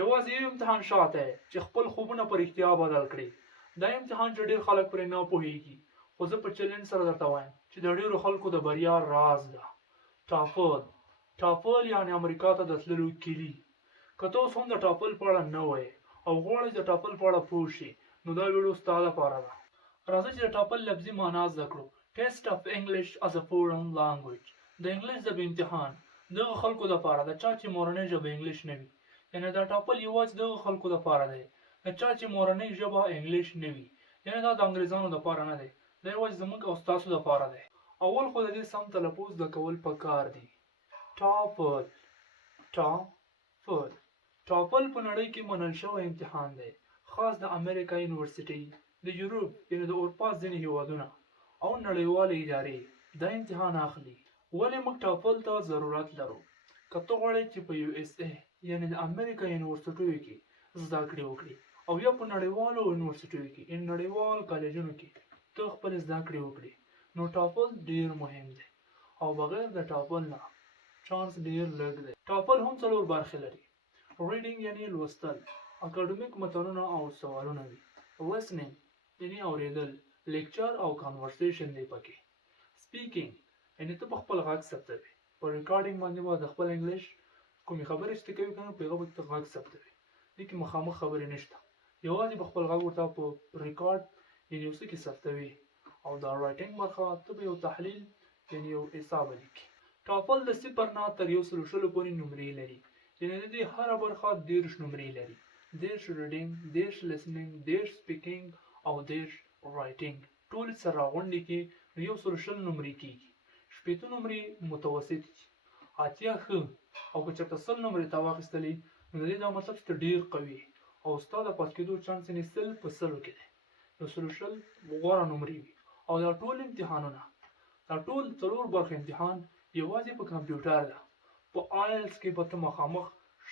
یوازې یو امتحان شاته چې خپل خوبونه په رښتیا بدل کړي. دا امتحان چې ډېر خلک پرې نه پوهېږي، خو زه په چیلنج سره درته وایم چې د ډېرو خلکو د بریا راز ده. ټافل یعنې امریکا ته د تللو کلي. که ته اوس هم د ټافل په اړه نه وایې او غواړې د ټافل په اړه پوه شې، نو دا ویډیو ستا لپاره ده. راځه چې د ټافل لفظي معنا زده کړو. ټیسټ اف انګلیش از ا فورن لانګویج. د انګلیش ژبې امتحان دغه خلکو لپاره د چا چې مورنۍ ژبه انګلیش نه وي. یعنې دا ټافل یوازې دغه خلکو لپاره دی د چا چې مورنۍ ژبه انګلیش نه وي. یعنې دا د انګریزانو لپاره نه دی، دا یوازې زموږ او ستاسو لپاره دی. اول خو د دې سم تلفظ زده کول پکار دي. ټافل ټافل په نړۍ کې منل شوی امتحان دی، خاص د امریکا یونیورسيټي، د یوروپ یعنې د اروپا ځینې هیوادونه او نړیوالې ادارې دا امتحان اخلي. ولې موږ ټافل ته ضرورت لرو؟ که ته غواړې چې په یو اس ای یعنې د امریکا یونیورسيټیو کې زده کړې وکړې او یا په نړیوالو یونیورسيټیو کې یعنې نړیوال کالجونو کې ته خپل زده کړې وکړې، نو ټافل ډېر مهم دی او بغیر د ټافل نه چانس ډېر لږ دی. ټافل هم څلور برخې لري. ریډینګ یعنې لوستل، اکاډمیک متنونه او سوالونه وي. لیسنینګ یعنې اورېدل، لیکچر او کانورسیشن دی پکې. سپیکینګ یعنې ته په خپل غږ ثبتوي. په ریکارډینګ باندې به د خپل انګلیش کومې خبرې چې ته کوي که نه په هغه به ته غږ ثبتوي. دې کې مخامخ خبرې نشته، یوازې په خپل غږ ورته په ریکارډ یعنې یو څه کې ثبتوي. او د رایټینګ برخه ته به یو تحلیل یعنې یو حساب لیکي. ټافل د 0 نه تر 120 پورې نمرې لري، یعنې د دې هره برخه 30 نمرې لري. 30 ریډینګ، 30 لیسنینګ، 30 سپیکینګ او 30 رایټینګ ټول سره راغونډې کې 120 نمرې کېږي. 60 نمرې متوسط دي، 80 ښه او که چېرته 100 نمرې ته واخیستلې نو د دې دا مطلب چې ته ډېر قوي او ستا د پاس کېدو چانس یې 100 په 100 کې دی. 120 غوره نمرې وي. او دا ټول امتحانونه، دا ټول 4 برخې امتحان یوازې په کمپیوټر ده. په آیلټس کې به ته مخامخ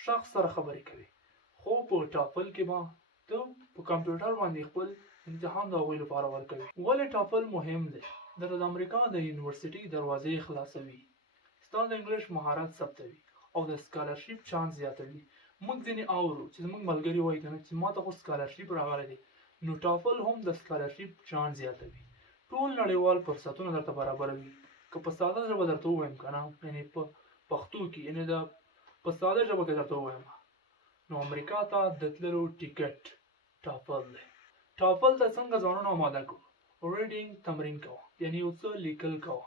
شخص سره خبرې کوي، خو په ټافل کې به ته په کمپیوټر باندې خپل امتحان د هغوی لپاره ورکوي. ولې ټافل مهم دی؟ د امریکا د یونیورسيټي دروازې خلاصوي، ستا د انګلیش مهارت ثبتوي او د سکالرشپ چانس زیاتوي. موږ ځینې اورو چې زموږ ملګري وایي که نه چې ما ته خو سکالرشپ راغلی دی، نو ټافل هم د سکالرشپ چانس زیاتوي. ټول نړیوال فرصتونه درته برابروي. که په ساده ژبه درته ووایم که نه، یعنې په پښتو کې، یعنې په ساده ژبه کې درته ووایم، نو امریکا ته د تللو ټیکټ ټافل دی. ټافل ته څنګه ځانونه آماده کړو؟ ریډینګ تمرین کوه، یعنې یو څه لیکل کوه.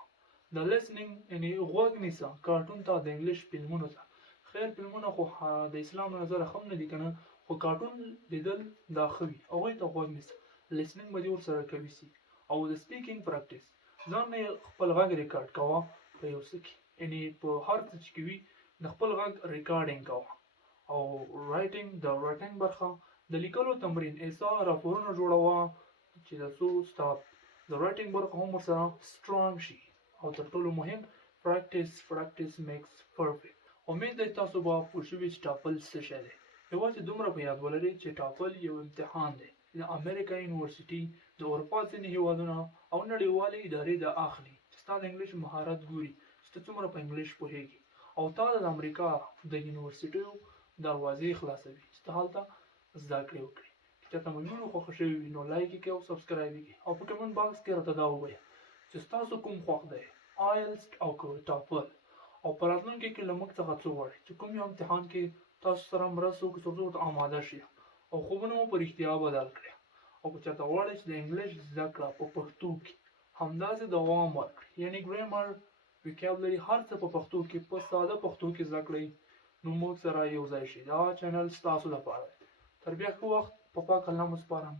د لیسنینګ یعنې غوږ نیسه کارټون ته، د انګلیش فلمونو ته. خیر فلمونه خو د اسلام له نظره ښه هم نه دي که نه، خو کارټون لیدل دا ښه وي، هغوی ته غوږ نیسه. لیسنینګ به دې ورسره کوي سي. او د سپیکینګ پراکټیس، ځان نه خپل غږ ریکارډ کوه په یو څه کې، یعنې په هر څه چې وي د خپل غږ ریکارډینګ کوه. او رایټینګ، د رایټینګ برخه د لیکلو تمرین، ایسا راپورونه جوړوه چې د څو ستا د رایټینګ برخه هم ورسره سټرانګ شي. او تر ټولو مهم پراکټیس میکس پرفیکټ. امید دی تاسو به پوه شوي چې ټافل څه شی دی. یوازې دومره په یاد ولرئ چې ټافل یو امتحان دی د امریکا یونیورسيټي، د اروپا ځینې هیوادونه او نړیوالې ادارې دا اخلي چې ستا د انګلیش مهارت ګوري چې ته څومره په انګلیش پوهېږي، او تا د امریکا د یونیورسيټیو دروازې خلاصوي چې ته هلته زده کړې وکړې. که چېرته مو ویډیو خوښه شوې وي نو لایک یې کړئ او سبسکرایب یې کړئ، او په کمنټ باکس کې راته دا ووایه چې ستاسو کوم خوښ دی، آیلټس او که ټافل. او په راتلونکي کې له موږ څخه څه غواړئ چې کوم یو امتحان کې تاسو سره مرسته وکړو تر څو ورته آماده شئ او خوبونه مو په رښتیا بدل کړئ. او که چېرته غواړئ چې د انګلیش زده کړه په پښتو کې همداسې دوام ورکړئ، یعنې ګرامر، ویکابلري، هر څه په پښتو کې په ساده پښتو کې زده کړئ، نو موږ سره یو ځای شئ. دا چینل ستاسو لپاره دی. تر بیا ښه وخت په پاک الله مو سپارم.